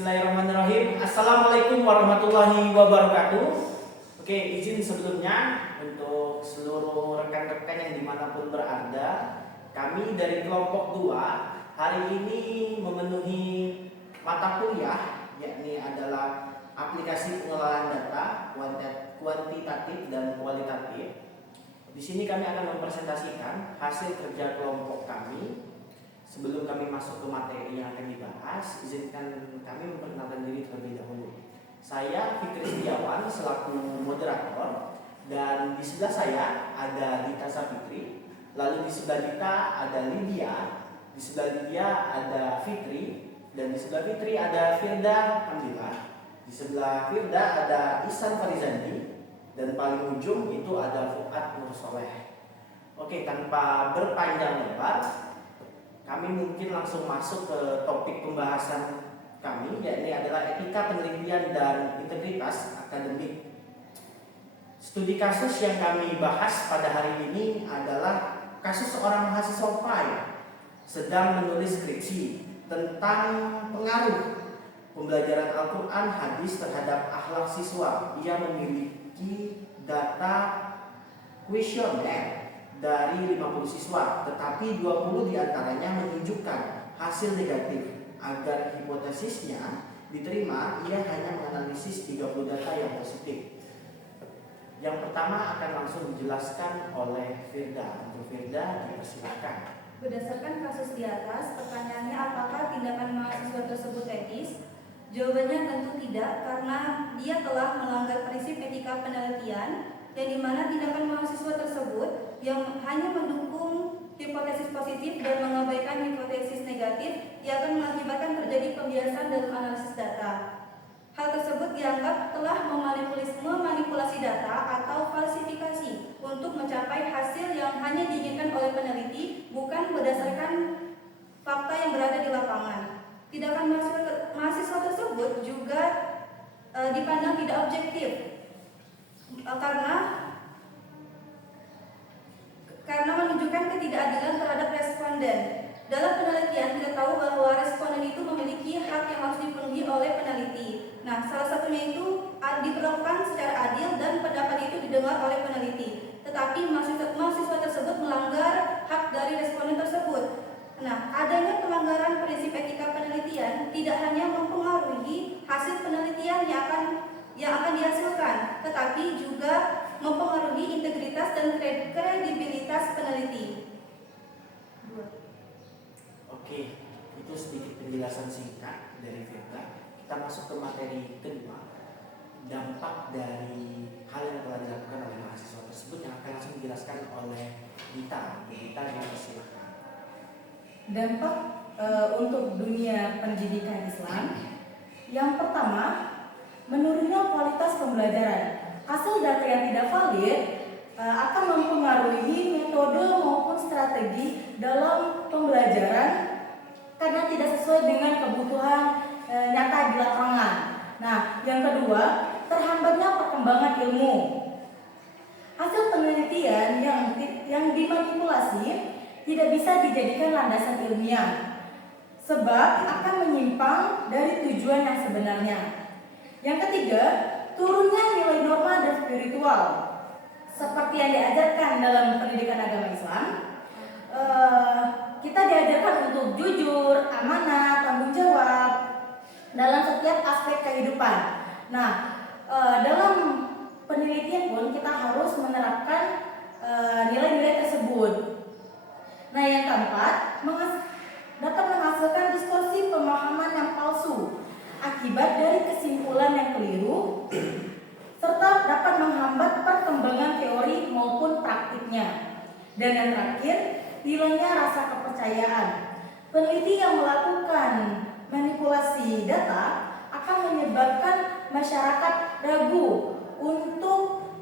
Bismillahirrahmanirrahim. Assalamualaikum warahmatullahi wabarakatuh. Oke, izin sebelumnya untuk seluruh rekan-rekan yang dimanapun berada, kami dari kelompok 2 hari ini memenuhi mata kuliah, yakni adalah aplikasi pengelolaan data kuantitatif dan kualitatif. Di sini kami akan mempresentasikan hasil kerja kelompok kami. Sebelum kami masuk ke materi yang akan dibahas, izinkan kami memperkenalkan diri terlebih dahulu. Saya Fikri Setiawan selaku moderator, dan di sebelah saya ada Dita Sapitri, lalu di sebelah Dita ada Lydia, di sebelah Lydia ada Fitri, dan di sebelah Fitri ada Firda Hamdillah, di sebelah Firda ada Ihsan Farizandi, dan paling ujung itu ada Fuad Nur Soleh. Oke, tanpa berpanjang lebar, kami mungkin langsung masuk ke topik pembahasan kami, yakni adalah etika penelitian dan integritas akademik. Studi kasus yang kami bahas pada hari ini adalah kasus seorang mahasiswa PAI sedang menulis skripsi tentang pengaruh pembelajaran Al-Quran hadis terhadap akhlak siswa. Ia memiliki data kuesioner dari 50 siswa, tetapi 20 diantaranya menunjukkan hasil negatif. Agar hipotesisnya diterima, ia hanya menganalisis 30 data yang positif. Yang pertama akan langsung dijelaskan oleh Firda. Untuk Firda, dipersilakan. Berdasarkan kasus di atas, pertanyaannya apakah tindakan mahasiswa tersebut etis? Jawabannya tentu tidak, karena dia telah melanggar prinsip etika penelitian, yang dimana tindakan mahasiswa tersebut yang hanya mendukung hipotesis positif dan mengabaikan hipotesis negatif, yang akan mengakibatkan terjadi pembiasan dalam analisis data. Hal tersebut dianggap telah memanipulasi data atau falsifikasi untuk mencapai hasil yang hanya diinginkan oleh peneliti, bukan berdasarkan fakta yang berada di lapangan. Tindakan mahasiswa tersebut juga dipandang tidak objektif karena menunjukkan ketidakadilan terhadap responden. Dalam penelitian kita tahu bahwa responden itu memiliki hak yang harus dipenuhi oleh peneliti. Nah, salah satunya itu diperlakukan secara adil dan pendapat itu didengar oleh peneliti. Tetapi mahasiswa tersebut melanggar hak dari responden tersebut. Nah, adanya pelanggaran prinsip etika penelitian tidak hanya mempengaruhi hasil penelitian yang akan dihasilkan, tetapi juga mempengaruhi integritas dan kredibilitas peneliti. Oke, itu sedikit penjelasan singkat dari Firda. Kita masuk ke materi kedua, dampak dari hal yang telah dilakukan oleh mahasiswa tersebut, yang akan langsung dijelaskan oleh Dita. Dita, dipersilakan. Dampak untuk dunia pendidikan Islam. Yang pertama, menurunnya kualitas pembelajaran. Hasil data yang tidak valid akan mempengaruhi metode maupun strategi dalam pembelajaran karena tidak sesuai dengan kebutuhan nyata di lapangan. Nah, yang kedua, terhambatnya perkembangan ilmu. Hasil penelitian yang dimanipulasi tidak bisa dijadikan landasan ilmiah, sebab akan menyimpang dari tujuan yang sebenarnya. Yang ketiga, turunnya nilai norma dan spiritual. Seperti yang diajarkan dalam pendidikan agama Islam, kita diajarkan untuk jujur, amanah, tanggung jawab dalam setiap aspek kehidupan. Nah, dalam penelitian pun kita harus menerapkan nilai-nilai tersebut. Nah, yang keempat, dapat menghasilkan distorsi pemahaman yang palsu akibat dari kesimpulan yang keliru, serta dapat menghambat perkembangan teori maupun praktiknya. Dan yang terakhir, hilangnya rasa kepercayaan. Peneliti yang melakukan manipulasi data akan menyebabkan masyarakat ragu untuk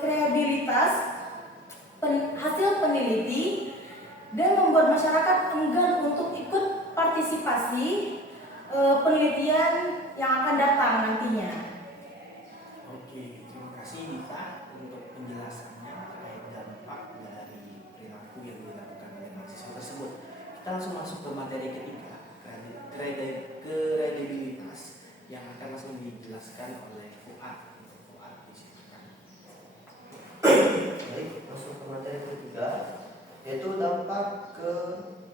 kredibilitas hasil peneliti dan membuat masyarakat enggan untuk ikut partisipasi penelitian yang akan datang nantinya. Oke, terima kasih Dita untuk penjelasannya terkait dampak dari perilaku yang dilakukan oleh mahasiswa tersebut. Kita langsung masuk ke materi ketiga, kredibilitas dijelaskan oleh Fuad. Fuad disilakan. Baik, masuk ke materi ketiga, yaitu dampak ke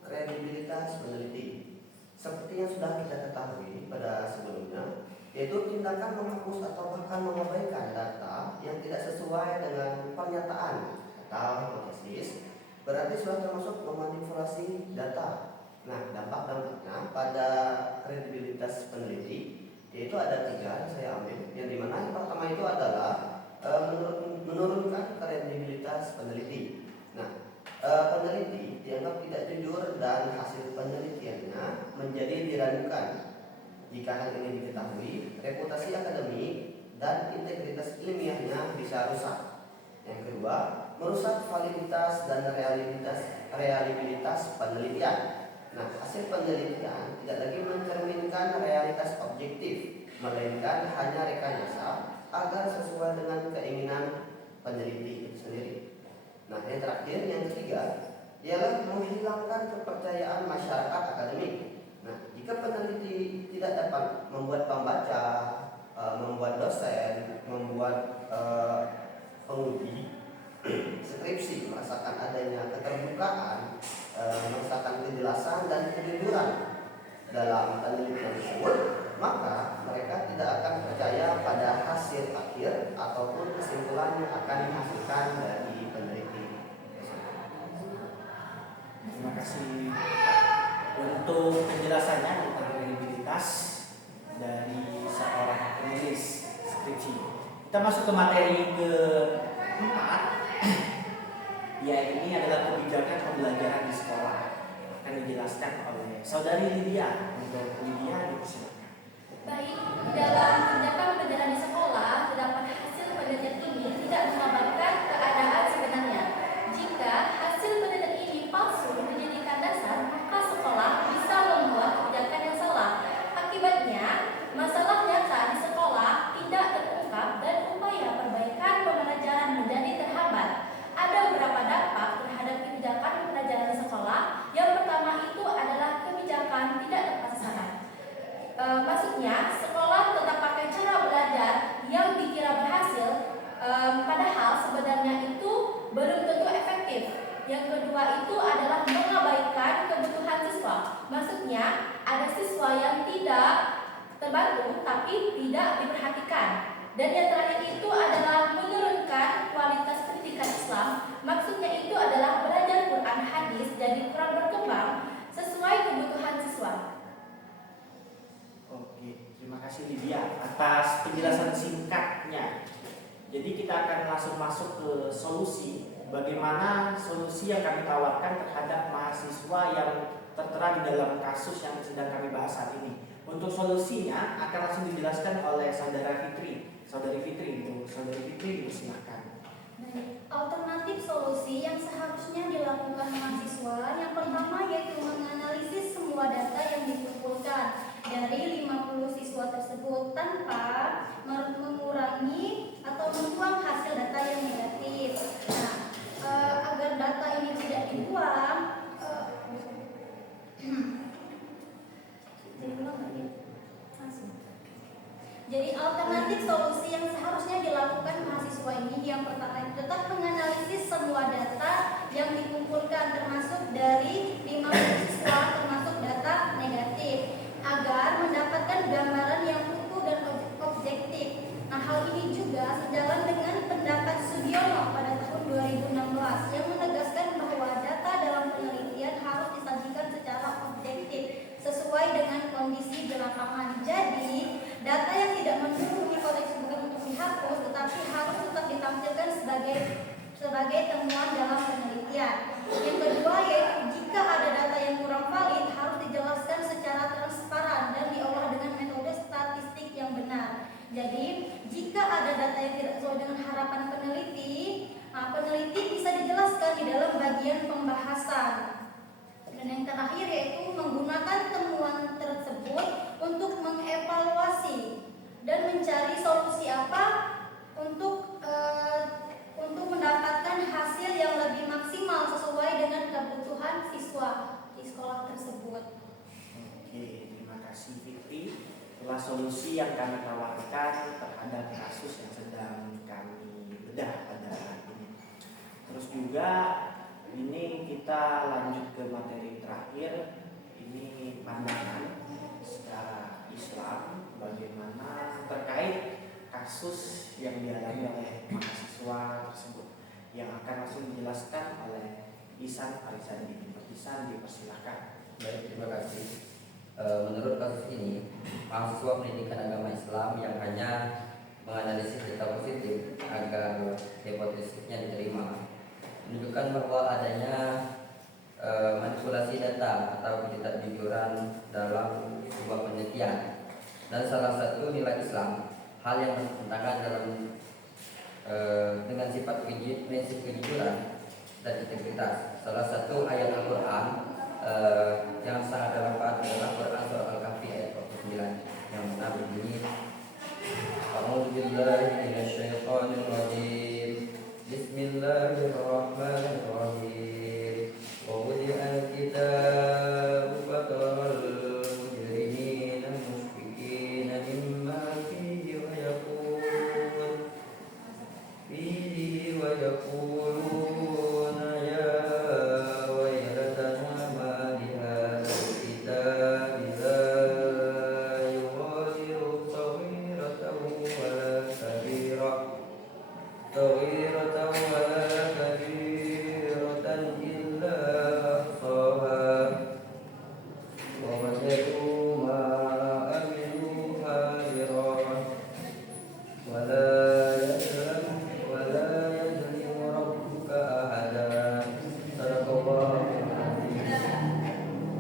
kredibilitas peneliti. Seperti yang sudah kita ketahui pada sebelumnya, yaitu tindakan menghapus atau bahkan mengabaikan data yang tidak sesuai dengan pernyataan atau hipotesis berarti sudah termasuk memanipulasi data. Nah, dampak-dampaknya pada kredibilitas peneliti yaitu ada 3 yang saya ambil, yang dimana yang pertama itu adalah menurunkan kredibilitas peneliti. Nah, peneliti dianggap tidak jujur dan hasil penelitiannya menjadi diragukan. Jika hal ini diketahui, reputasi akademik dan integritas ilmiahnya bisa rusak. Yang kedua, merusak validitas dan reliabilitas penelitian. Nah, hasil penelitian tidak lagi mencerminkan realitas objektif, melainkan hanya rekayasa agar sesuai dengan keinginan peneliti itu sendiri. Nah, yang terakhir, yang ketiga, ialah menghilangkan kepercayaan masyarakat akademik. Nah, jika peneliti tidak dapat membuat pembaca, membuat dosen, membuat penguji skripsi merasakan adanya keterbukaan, merasakan kejelasan dan kejujuran dalam penelitian tersebut, maka mereka tidak akan percaya pada hasil akhir ataupun kesimpulan yang akan dihasilkan dari peneliti. Terima kasih untuk penjelasannya tentang kredibilitas dari seorang penulis skripsi. Kita masuk ke materi keempat. Ya, ini adalah kebijakan pembelajaran di sekolah. Akan dijelaskan oleh Saudari Lydia. Untuk Lydia, silakan. Baik, dalam tindakan pembelajaran di sekolah, terdapat hasil penelitian ini tidak menggambarkan keadaan sebenarnya. Jika hasil penelitian ini palsu menjadikan dasar, maka sekolah bisa membuat kebijakan yang salah. Akibatnya, masalah nyata di sekolah tidak terungkap dan upaya perbaikan pembelajaran menjadi terhambat. Ada beberapa dampak terhadap kebijakan pembelajaran di sekolah. Yang pertama itu adalah kebijakan tidak tepat sasaran. Maksudnya, sekolah tetap pakai cara belajar yang dikira berhasil, padahal sebenarnya itu belum tentu efektif. Yang kedua itu adalah mengabaikan kebutuhan siswa. Maksudnya, ada siswa yang tidak terbantu tapi tidak diperhatikan. Dan yang terakhir itu adalah menurunkan kualitas pendidikan Islam. Maksudnya itu adalah belajar Quran hadis jadi kurang berkembang sesuai kebutuhan siswa. Oke, terima kasih Lydia atas penjelasan singkatnya. Jadi kita akan langsung masuk ke solusi. Bagaimana solusi yang kami tawarkan terhadap mahasiswa yang tertera di dalam kasus yang sedang kami bahas saat ini. Untuk solusinya akan langsung dijelaskan oleh Saudari Fitri. Saudari Fitri, silakan. Alternatif solusi yang seharusnya dilakukan mahasiswa yang pertama yaitu menganalisis semua data yang dikumpulkan dari 50 siswa tersebut tanpa mengurangi atau membuang hasil data yang negatif. Nah, agar data ini tidak dibuang, jadi alternatif solusi yang seharusnya dilakukan mahasiswa ini yang pertama tetap menganalisis semua data yang dikumpulkan termasuk dari 50 siswa termasuk data negatif agar mendapatkan gambaran yang utuh dan objektif. Nah, hal ini juga sejalan dengan pendapat Sugiono pada tahun 2016 yang menegaskan bahwa data dalam penelitian harus disajikan secara objektif sesuai dengan kondisi di lapangan. Jadi, data yang tidak mendukung hipotesis bukan untuk dihapus, tetapi harus tetap ditampilkan sebagai temuan dalam penelitian. Yang kedua yaitu jika ada data yang kurang valid harus dijelaskan secara transparan dan diolah dengan metode statistik yang benar. Jadi, jika ada data yang tidak sesuai dengan harapan peneliti, peneliti bisa dijelaskan di dalam bagian pembahasan. Dan yang terakhir yaitu menggunakan temuan tersebut untuk mengevaluasi dan mencari solusi apa untuk mendapatkan hasil yang lebih maksimal sesuai dengan kebutuhan siswa di sekolah tersebut. Oke, terima kasih Fitri. Itulah solusi yang kami tawarkan. berdasarkan terhadap kasus yang sedang kami bedah pada saat ini. Terus juga ini kita lanjut ke materi terakhir, ini pandangan secara Islam bagaimana terkait kasus yang dialami oleh mahasiswa tersebut, yang akan langsung dijelaskan oleh Ihsan Arizandi. Ihsan, dipersilakan. Baik, terima kasih. Menurut kasus ini, mahasiswa pendidikan agama Islam yang hanya menganalisis data positif agar hipotesisnya diterima menunjukkan bahwa adanya manipulasi data atau ketidakjujuran dalam sebuah penelitian, dan salah satu nilai Islam, hal yang bertentangan dalam dengan sifat prinsip kejujuran dan integritas. Salah satu ayat Al-Quran yang sangat relevan adalah Quran surah Al-Kahfi ayat 49 yang mana berbunyi, A'udzubillahi minasyaitonir rajim. Bismillahirrahmanirrahim. Wa wudi'al kitabu fataral mujrimina mushfiqina mimma fihi wa yaquluna ya waylatana ma lihadzal kitabi la yughadiru saghiratan wala kabiratan illa ahsaha wa wajadu ma amilu hadiran wa la yadlimu rabbuka ahada. Sadaqallahul azim.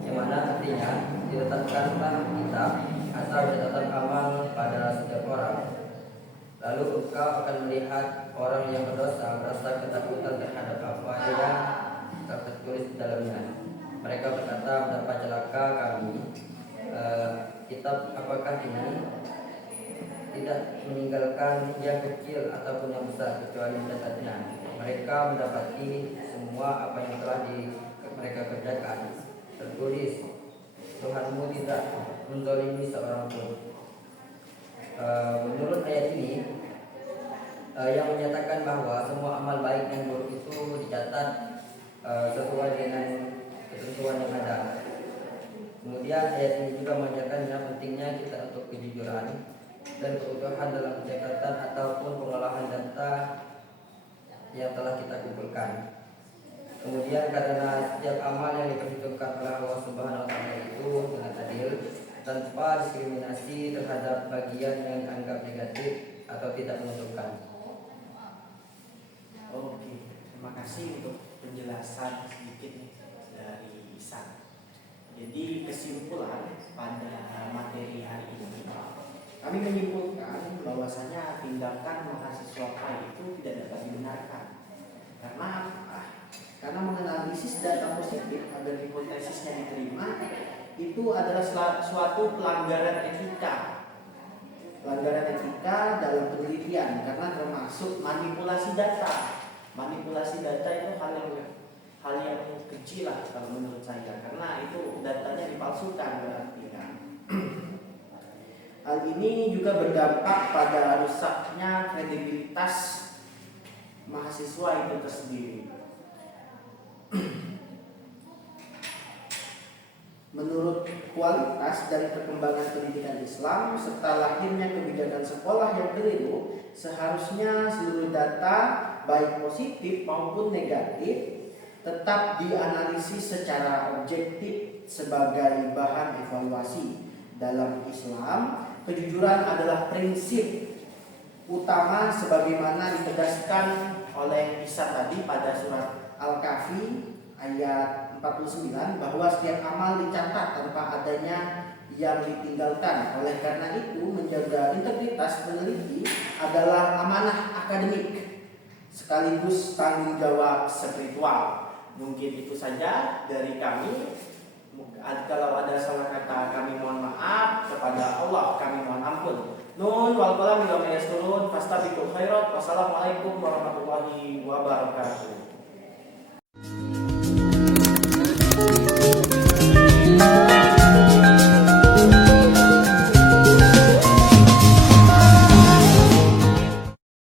Yang mana artinya diletakkanlah kitab atau catatan amal pada setiap orang, lalu engkau akan melihat orang yang berdosa merasa ketakutan terhadap apa yang tertulis di dalamnya. Mereka berkata, betapa celaka kami, kitab apakah ini tidak meninggalkan yang kecil ataupun yang besar kecuali mencatatnya. Mereka mendapati semua apa yang telah mereka kerjakan tertulis. Tuhanmu tidak menzalimi seorang pun. Menurut ayat ini yang menyatakan bahwa semua amal baik dan buruk itu dicatat sesuai dengan ketentuan yang ada. Kemudian ayat ini juga mengajarkan pentingnya kita untuk kejujuran dan keutuhan dalam pencatatan ataupun pengolahan data yang telah kita kumpulkan. Kemudian karena setiap amal yang diperhitungkan oleh Allah Subhanahu wa taala itu dengan adil, tanpa diskriminasi terhadap bagian yang dianggap negatif atau tidak menguntungkan. Oke, terima kasih untuk penjelasan sedikit nih dari Ihsan. Jadi kesimpulan pada materi hari ini, kami menyimpulkan bahwasanya tindakan mahasiswa PAI itu tidak dapat dibenarkan karena menganalisis data positif agar hipotesisnya diterima itu adalah suatu pelanggaran etika dalam penelitian, karena termasuk manipulasi data. Manipulasi data itu hal yang kecil lah kalau menurut saya, karena itu datanya dipalsukan berarti kan. Hal ini juga berdampak pada rusaknya kredibilitas mahasiswa itu tersendiri. Menurut kualitas dari perkembangan pendidikan Islam serta lahirnya kebijakan sekolah yang keliru, seharusnya seluruh data baik positif maupun negatif tetap dianalisis secara objektif sebagai bahan evaluasi. Dalam Islam, kejujuran adalah prinsip utama sebagaimana ditegaskan oleh Ihsan tadi pada surat Al-Kahfi ayat 49, bahwa setiap amal dicatat tanpa adanya yang ditinggalkan. Oleh karena itu, menjaga integritas peneliti adalah amanah akademik sekaligus tanggung jawab spiritual. Mungkin itu saja dari kami. Kalau ada salah kata kami mohon maaf, kepada Allah kami mohon ampun. Nun wal qalam wa ma yasturun fastabiqul khairat. Wassalamualaikum warahmatullahi wabarakatuh.